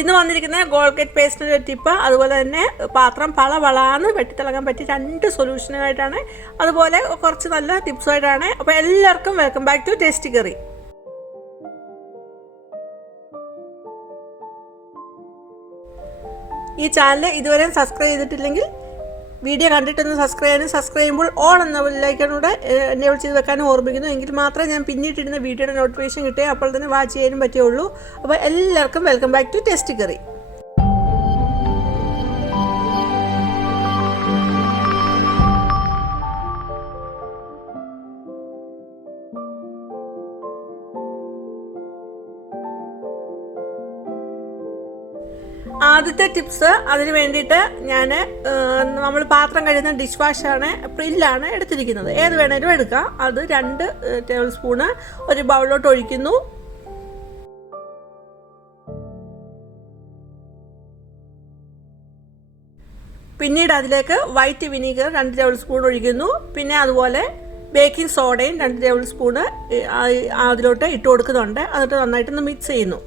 ഇന്ന് വന്നിരിക്കുന്ന Colgate പേസ്റ്റിൻ്റെ tip, അതുപോലെ തന്നെ പാത്രം വളാന്ന് വെട്ടിത്തിളങ്ങാൻ പറ്റിയ 2 സൊല്യൂഷനായിട്ടാണ്, അതുപോലെ കുറച്ച് നല്ല ടിപ്സുമായിട്ടാണ്. അപ്പോൾ എല്ലാവർക്കും welcome back to tasty curry. ഈ ചാനൽ ഇതുവരെ സബ്സ്ക്രൈബ് ചെയ്തിട്ടില്ലെങ്കിൽ വീഡിയോ കണ്ടിട്ടൊന്ന് സബ്സ്ക്രൈബ് ചെയ്യുമ്പോൾ ഓൾ എന്ന ബെല്ലൈക്കണൂടെ എനേബിൾ ചെയ്ത് വെക്കാനും ഓർമ്മിക്കുന്നു. എങ്കിൽ മാത്രമേ ഞാൻ പിന്നീട്ടിടുന്ന വീഡിയോയുടെ നോട്ടിഫിക്കേഷൻ കിട്ടുക അപ്പോൾ തന്നെ വാച്ച് ചെയ്യാനും പറ്റുള്ളൂ. അപ്പോൾ എല്ലാവർക്കും welcome back to tasty curry. ആദ്യത്തെ ടിപ്സ്, അതിന് വേണ്ടിയിട്ട് ഞാൻ നമ്മൾ പാത്രം കഴുകുന്ന ഡിഷ് വാഷാണ്, പ്രില്ലാണ് എടുത്തിരിക്കുന്നത്. ഏത് വേണേലും എടുക്കാം. അത് 2 ടേബിൾ സ്പൂണ് ഒരു ബൗളിലോട്ട് ഒഴിക്കുന്നു. പിന്നീട് അതിലേക്ക് വൈറ്റ് വിനീഗർ 2 ടേബിൾ സ്പൂൺ ഒഴിക്കുന്നു. പിന്നെ അതുപോലെ ബേക്കിംഗ് സോഡയും 2 ടേബിൾ സ്പൂണ് അതിലോട്ട് ഇട്ട് കൊടുക്കുന്നുണ്ട്. എന്നിട്ട് നന്നായിട്ടൊന്ന് മിക്സ് ചെയ്യുന്നു.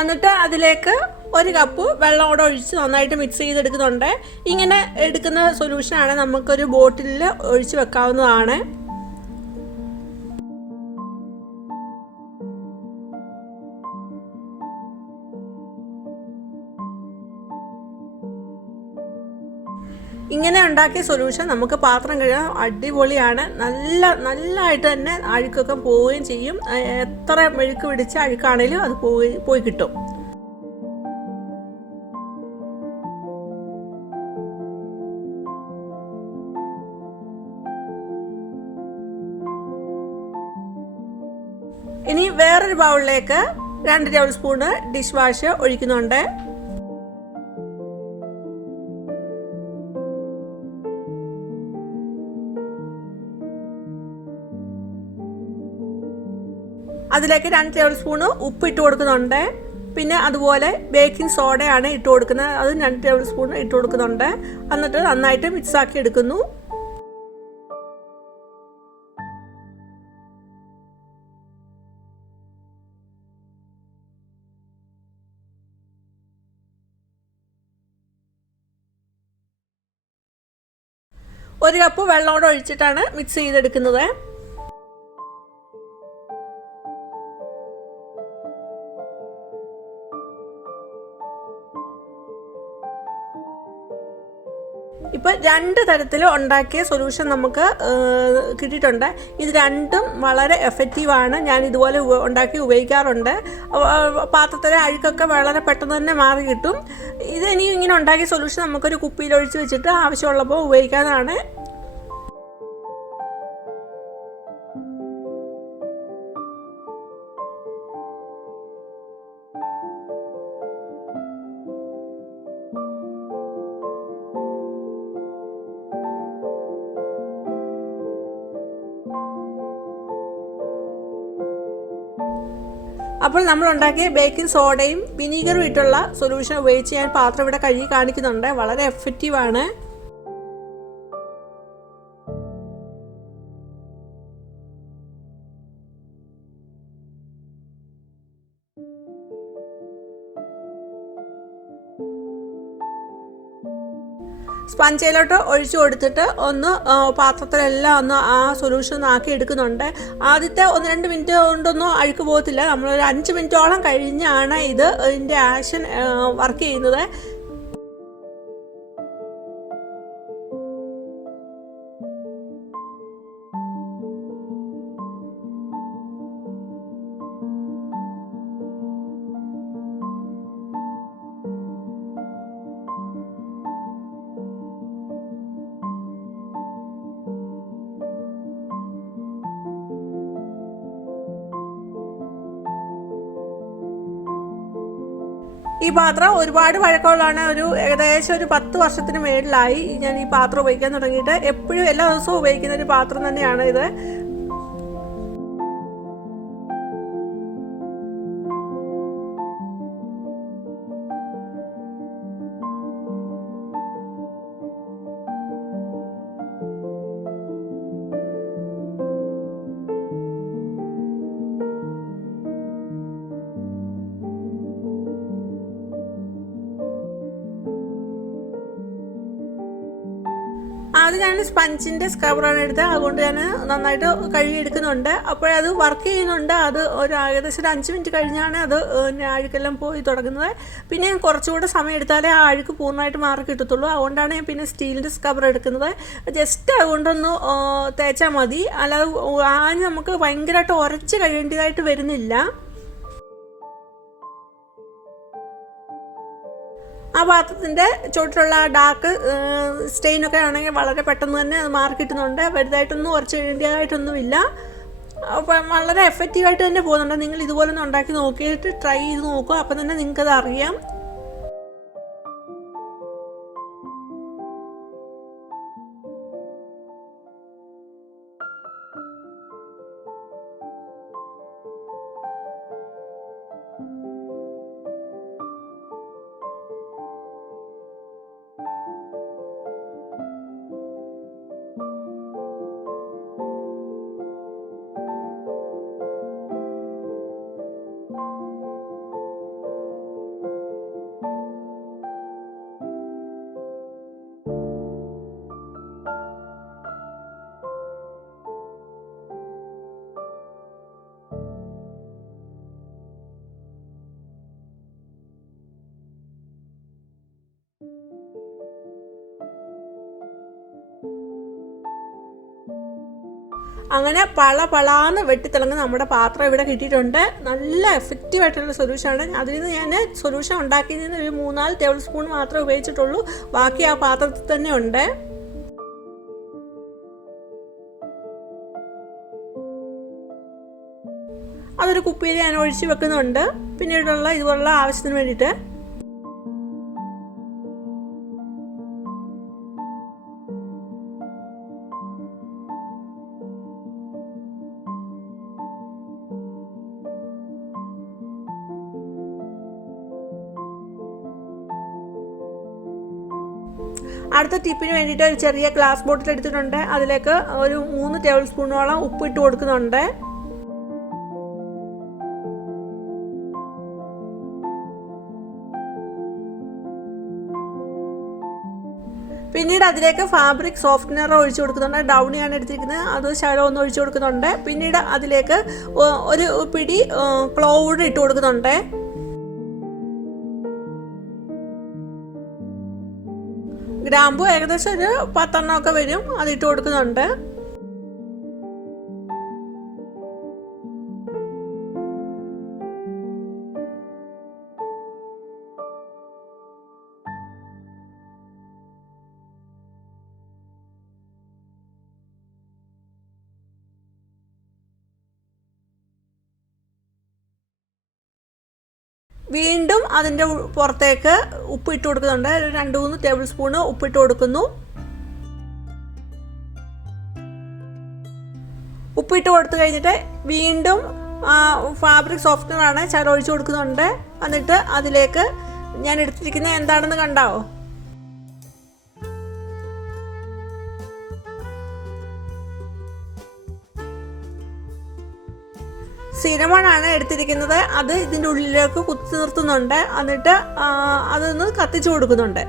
എന്നിട്ട് അതിലേക്ക് 1 കപ്പ് വെള്ളം കൂടെ ഒഴിച്ച് നന്നായിട്ട് മിക്സ് ചെയ്തെടുക്കുന്നുണ്ട്. ഇങ്ങനെ എടുക്കുന്ന സൊല്യൂഷനാണ് നമുക്കൊരു ബോട്ടിലിൽ ഒഴിച്ച് വെക്കാവുന്നതാണ്. ഇങ്ങനെ ഉണ്ടാക്കിയ സൊല്യൂഷൻ നമുക്ക് പാത്രം കഴുകാൻ അടിപൊളിയാണ്. നല്ലതായിട്ട് തന്നെ അഴുക്കൊക്കെ പോവുകയും ചെയ്യും. എത്ര മെഴുക്ക് പിടിച്ച അഴുക്കാണേലും അത് പോയി കിട്ടും. ഇനി വേറൊരു ബൗളിലേക്ക് 2 ടേബിൾ സ്പൂണ് ഡിഷ് വാഷ് ഒഴിക്കുന്നുണ്ട്. അതിലേക്ക് 2 ടേബിൾ സ്പൂണ് ഉപ്പ് ഇട്ട് കൊടുക്കുന്നുണ്ട്. പിന്നെ അതുപോലെ ബേക്കിംഗ് സോഡയാണ് ഇട്ട് കൊടുക്കുന്നത്. അത് 2 ടേബിൾ സ്പൂൺ ഇട്ട് കൊടുക്കുന്നുണ്ട്. എന്നിട്ട് നന്നായിട്ട് മിക്സാക്കി എടുക്കുന്നു. ഒരു കപ്പ് വെള്ളം കൂടെ ഒഴിച്ചിട്ടാണ് മിക്സ് ചെയ്തെടുക്കുന്നത്. ഇപ്പോൾ 2 തരത്തിൽ ഉണ്ടാക്കിയ സൊല്യൂഷൻ നമുക്ക് കിട്ടിയിട്ടുണ്ട്. ഇത് രണ്ടും വളരെ എഫക്റ്റീവാണ്. ഞാൻ ഇതുപോലെ ഉണ്ടാക്കി ഉപയോഗിക്കാറുണ്ട്. പാത്രത്തിലെ അഴുക്കൊക്കെ വളരെ പെട്ടെന്ന് തന്നെ മാറി കിട്ടും. ഇനിയും ഇങ്ങനെ ഉണ്ടാക്കിയ സൊല്യൂഷൻ നമുക്കൊരു കുപ്പിയിൽ ഒഴിച്ച് വെച്ചിട്ട് ആവശ്യമുള്ളപ്പോൾ ഉപയോഗിക്കാവുന്നതാണ്. അപ്പോൾ നമ്മൾ ഉണ്ടാക്കിയ ബേക്കിംഗ് സോഡയും വിനീഗറും ഇട്ടുള്ള സൊല്യൂഷൻ ഉപയോഗിച്ച് ഞാൻ പാത്രം ഇവിടെ കഴുകി കാണിക്കുന്നുണ്ട്. വളരെ എഫക്റ്റീവാണ്. സ്പഞ്ചയിലോട്ട് ഒഴിച്ചു കൊടുത്തിട്ട് ഒന്ന് പാത്രത്തിലെല്ലാം ഒന്ന് ആ സൊല്യൂഷൻ ആക്കി എടുക്കുന്നുണ്ട്. ആദ്യത്തെ 1-2 മിനിറ്റ് കൊണ്ടൊന്നും അഴുക്ക് പോകത്തില്ല. നമ്മളൊരു 5 മിനിറ്റോളം കഴിഞ്ഞാണ് ഇതിൻ്റെ ആക്ഷൻ വർക്ക് ചെയ്യുന്നത്. ഈ പാത്രം ഒരുപാട് പഴക്കമുള്ളതാണ്. ഏകദേശം ഒരു 10 വർഷത്തിന് മേളിലായി ഞാൻ ഈ പാത്രം ഉപയോഗിക്കാൻ തുടങ്ങിയിട്ട്. എപ്പോഴും എല്ലാ ദിവസവും ഉപയോഗിക്കുന്ന ഒരു പാത്രം തന്നെയാണ് ഇത്. അത് ഞാൻ സ്പഞ്ചിൻ്റെ സ്ക്രബറാണ് എടുത്തത്, അതുകൊണ്ട് ഞാൻ നന്നായിട്ട് കഴുകിയെടുക്കുന്നുണ്ട്. അപ്പോഴത് വർക്ക് ചെയ്യുന്നുണ്ട്. അത് ഏകദേശം ഒരു 5 മിനിറ്റ് കഴിഞ്ഞാണ് അത് അഴുക്കെല്ലാം പോയി തുടങ്ങുന്നത്. പിന്നെ ഞാൻ കുറച്ചുകൂടെ സമയം എടുത്താലേ ആ അഴുക്ക് പൂർണ്ണമായിട്ട് മാറി കിട്ടത്തുള്ളൂ. അതുകൊണ്ടാണ് ഞാൻ പിന്നെ സ്റ്റീലിൻ്റെ സ്ക്രബർ എടുക്കുന്നത്. ജസ്റ്റ് അതുകൊണ്ടൊന്ന് തേച്ചാൽ മതി, അല്ലാതെ നമുക്ക് ഭയങ്കരമായിട്ട് ഉരച്ച് കഴിയേണ്ടതായിട്ട് വരുന്നില്ല. ആ പാത്രത്തിൻ്റെ ചുവട്ടിലുള്ള ഡാർക്ക് സ്റ്റെയിനൊക്കെ ആണെങ്കിൽ വളരെ പെട്ടെന്ന് തന്നെ അത് മാറി കിട്ടുന്നുണ്ട്. വലുതായിട്ടൊന്നും ഉരച്ച് കഴിയേണ്ടതായിട്ടൊന്നുമില്ല. അപ്പം വളരെ എഫക്റ്റീവായിട്ട് തന്നെ പോകുന്നുണ്ട്. നിങ്ങൾ ഇതുപോലെ ഒന്ന് ഉണ്ടാക്കി നോക്കിയിട്ട് ട്രൈ ചെയ്ത് നോക്കുക, അപ്പം തന്നെ നിങ്ങൾക്കത് അറിയാം. അങ്ങനെ പളാന്ന് വെട്ടിത്തിളങ്ങുന്ന നമ്മുടെ പാത്രം ഇവിടെ കിട്ടിയിട്ടുണ്ട്. നല്ല എഫക്റ്റീവായിട്ടുള്ള സൊല്യൂഷനാണ്. അതിൽ നിന്ന് ഞാൻ സൊല്യൂഷൻ ഉണ്ടാക്കിയതിൽ നിന്ന് ഒരു 3-4 ടേബിൾ സ്പൂൺ മാത്രമേ ഉപയോഗിച്ചിട്ടുള്ളൂ. ബാക്കി ആ പാത്രത്തിൽ തന്നെ ഉണ്ട്. അതൊരു കുപ്പിയിൽ ഞാൻ ഒഴിച്ച് വെക്കുന്നുണ്ട് പിന്നീടുള്ള ഇതുപോലുള്ള ആവശ്യത്തിന് വേണ്ടിയിട്ട്. അടുത്ത ടിപ്പിന് വേണ്ടിയിട്ട് ഒരു ചെറിയ ഗ്ലാസ് ബോട്ടിൽ എടുത്തിട്ടുണ്ട്. അതിലേക്ക് ഒരു 3 ടേബിൾ സ്പൂണോളം ഉപ്പിട്ട് കൊടുക്കുന്നുണ്ട്. പിന്നീട് അതിലേക്ക് ഫാബ്രിക് സോഫ്റ്റ്നർ ഒഴിച്ചു കൊടുക്കുന്നുണ്ട്. ഡൗണിയാണ് എടുത്തിരിക്കുന്നത്, അത് ശകലം ഒന്ന് ഒഴിച്ചു കൊടുക്കുന്നുണ്ട്. പിന്നീട് അതിലേക്ക് ഒരു പിടി ക്ലോവുഡ് ഇട്ട് കൊടുക്കുന്നുണ്ട്. ഗ്രാമ്പു ഏകദേശം ഒരു 10 എണ്ണമൊക്കെ വരും, അതിട്ട് കൊടുക്കുന്നുണ്ട്. വീണ്ടും അതിൻ്റെ പുറത്തേക്ക് ഉപ്പിട്ട് കൊടുക്കുന്നുണ്ട്. 2-3 ടേബിൾ സ്പൂണ് ഉപ്പിട്ട് കൊടുക്കുന്നു. ഉപ്പിട്ട് കൊടുത്തു കഴിഞ്ഞിട്ട് വീണ്ടും ഫാബ്രിക് സോഫ്റ്റ്നറാണ് ഒഴിച്ചു കൊടുക്കുന്നുണ്ട്. എന്നിട്ട് അതിലേക്ക് ഞാൻ എടുത്തിരിക്കുന്നത് എന്താണെന്ന് കണ്ടാവോ? സിനമണാണ് എടുത്തിരിക്കുന്നത്. അത് ഇതിൻ്റെ ഉള്ളിലേക്ക് കുത്തി നിർത്തുന്നുണ്ട്. എന്നിട്ട് അതൊന്ന് കത്തിച്ചു കൊടുക്കുന്നുണ്ട്.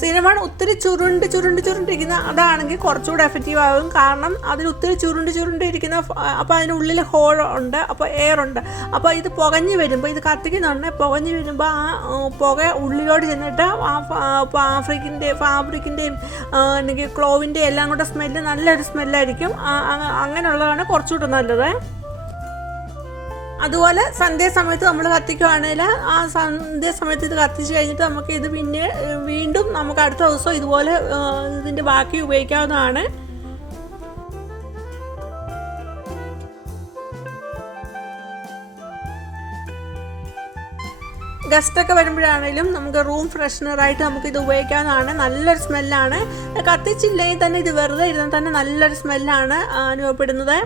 സിനമൺ ഒത്തിരി ചുരുണ്ടിരിക്കുന്ന അതാണെങ്കിൽ കുറച്ചുകൂടെ എഫക്റ്റീവ് ആകും. കാരണം അതിൽ ഒത്തിരി ചുരുണ്ടിരിക്കുന്ന, അപ്പോൾ അതിനുള്ളിൽ ഹോൾ ഉണ്ട്, അപ്പോൾ എയർ ഉണ്ട്. അപ്പോൾ ഇത് പുകഞ്ഞ് വരുമ്പോൾ, ഇത് കത്തിക്കുന്നുണ്ട്, പുകഞ്ഞ് വരുമ്പോൾ ആ പുക ഉള്ളിലോട്ട് ചെന്നിട്ട് ഫാബ്രിക്കിൻ്റെയും അല്ലെങ്കിൽ ക്ലോവിൻ്റെയും എല്ലാം കൂടെ സ്മെല്ല് നല്ലൊരു സ്മെല്ലായിരിക്കും. അങ്ങനെയുള്ളതാണ് കുറച്ചുകൂടെ നല്ലത്. അതുപോലെ സന്ധ്യാസമയത്ത് നമ്മൾ കത്തിക്കുകയാണെങ്കിൽ ആ സന്ധ്യാസമയത്ത് ഇത് കത്തിച്ച് കഴിഞ്ഞിട്ട് നമുക്ക് ഇത് പിന്നെ വീണ്ടും നമുക്ക് അടുത്ത ദിവസം ഇതുപോലെ ഇതിൻ്റെ ബാക്കി ഉപയോഗിക്കാവുന്നതാണ്. ഗസ്റ്റൊക്കെ വരുമ്പോഴാണെങ്കിലും നമുക്ക് റൂം ഫ്രഷ്നറായിട്ട് നമുക്കിത് ഉപയോഗിക്കാവുന്നതാണ്. നല്ലൊരു സ്മെല്ലാണ്. കത്തിച്ചില്ലെങ്കിൽ തന്നെ ഇത് വെറുതെ ഇരുന്നാൽ തന്നെ നല്ലൊരു സ്മെല്ലാണ് അനുഭവപ്പെടുന്നത്.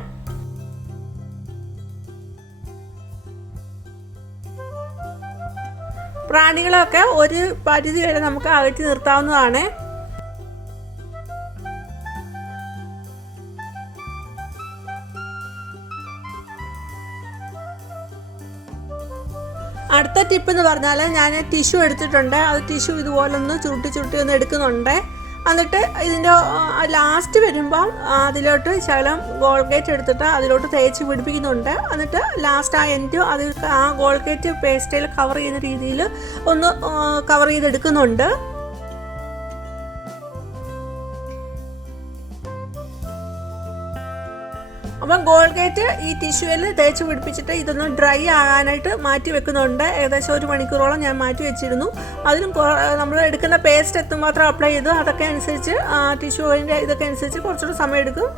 പ്രാണികളൊക്കെ ഒരു പരിധി വരെ നമുക്ക് അകറ്റി നിർത്താവുന്നതാണ്. അടുത്ത ടിപ്പ് എന്ന് പറഞ്ഞാൽ ഞാൻ ടിഷ്യൂ എടുത്തിട്ടുണ്ട്. അത് ടിഷ്യൂ ഇതുപോലെ ഒന്ന് ചുരുട്ടി ഒന്ന് എടുക്കുന്നുണ്ട്. എന്നിട്ട് ഇതിൻ്റെ ലാസ്റ്റ് വരുമ്പം അതിലോട്ട് ശകലം ഗോൾഗേറ്റ് എടുത്തിട്ട് അതിലോട്ട് തേച്ച് പിടിപ്പിക്കുന്നുണ്ട്. എന്നിട്ട് ലാസ്റ്റ് ആ എൻഡ് അതിൽ ആ ഗോൾഗേറ്റ് പേസ്റ്റിൽ കവർ ചെയ്യുന്ന രീതിയിൽ ഒന്ന് കവർ ചെയ്തെടുക്കുന്നുണ്ട്. അപ്പം ഗോൾഗേറ്റ് ഈ ടിഷ്യൂവിൽ തേച്ച് പിടിപ്പിച്ചിട്ട് ഇതൊന്ന് ഡ്രൈ ആകാനായിട്ട് മാറ്റി വെക്കുന്നുണ്ട്. ഏകദേശം 1 മണിക്കൂറോളം ഞാൻ മാറ്റി വെച്ചിരുന്നു. അതിലും നമ്മൾ എടുക്കുന്ന പേസ്റ്റ് എത്രമാത്രം അപ്ലൈ ചെയ്തു അതൊക്കെ അനുസരിച്ച് ടിഷ്യൂവിൻ്റെ ഇതൊക്കെ അനുസരിച്ച് കുറച്ചുകൂടി സമയം എടുക്കും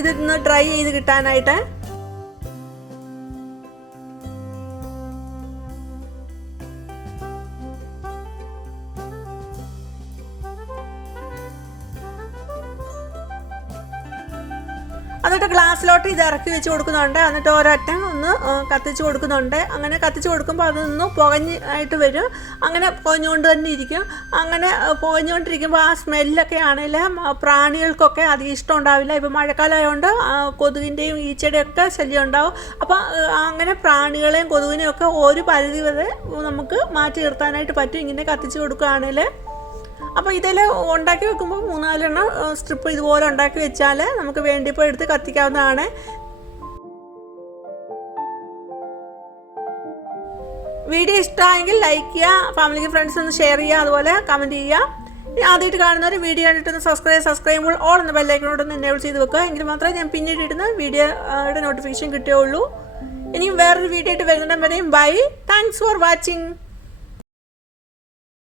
ഇതൊന്ന് ഡ്രൈ ചെയ്ത് കിട്ടാനായിട്ട്. എന്നിട്ട് ഗ്ലാസ്സിലോട്ട് ഇത് ഇറക്കി വെച്ച് കൊടുക്കുന്നുണ്ട്. എന്നിട്ട് ഒരറ്റം ഒന്ന് കത്തിച്ച് കൊടുക്കുന്നുണ്ട്. അങ്ങനെ കത്തിച്ച് കൊടുക്കുമ്പോൾ അതൊന്ന് പുകഞ്ഞായിട്ട് വരും. അങ്ങനെ പുകഞ്ഞുകൊണ്ട് തന്നെ ഇരിക്കും. അങ്ങനെ പുകഞ്ഞുകൊണ്ടിരിക്കുമ്പോൾ ആ സ്മെല്ലൊക്കെ ആണെങ്കിൽ പ്രാണികൾക്കൊക്കെ അധികം ഇഷ്ടം ഉണ്ടാവില്ല. ഇപ്പോൾ മഴക്കാലമായതുകൊണ്ട് കൊതുകിൻ്റെയും ഈച്ചയുടെയും ഒക്കെ ശല്യം ഉണ്ടാവും. അപ്പോൾ അങ്ങനെ പ്രാണികളെയും കൊതുകിനെയും ഒക്കെ ഒരു പരിധി വരെ നമുക്ക് മാറ്റി നിർത്താനായിട്ട് പറ്റും ഇങ്ങനെ കത്തിച്ച് കൊടുക്കുകയാണെങ്കിൽ. അപ്പോൾ ഇതിൽ ഉണ്ടാക്കി വെക്കുമ്പോൾ 3-4 സ്ട്രിപ്പ് ഇതുപോലെ ഉണ്ടാക്കി വെച്ചാൽ നമുക്ക് വേണ്ടിയപ്പോൾ എടുത്ത് കത്തിക്കാവുന്നതാണ്. വീഡിയോ ഇഷ്ടമായെങ്കിൽ ലൈക്ക് ചെയ്യുക, ഫാമിലിക്ക് ഫ്രണ്ട്സ് ഒന്ന് ഷെയർ ചെയ്യുക, അതുപോലെ കമൻറ്റ് ചെയ്യുക. ആദ്യമായിട്ട് കാണുന്നവർ വീഡിയോ കണ്ടിട്ടൊന്ന് സബ്സ്ക്രൈബ് ചെയ്യുമ്പോൾ ഓൾ എന്ന ബെല്ലൈക്കനോടൊന്ന് എനേബിൾ ചെയ്ത് വെക്കുക. എങ്കിൽ മാത്രമേ ഞാൻ പിന്നീട് ഇടുന്ന വീഡിയോയുടെ നോട്ടിഫിക്കേഷൻ കിട്ടുകയുള്ളൂ. ഇനിയും വേറൊരു വീഡിയോ ആയിട്ട് വരുന്നിടം വരെയും ബൈ. Thanks for watching.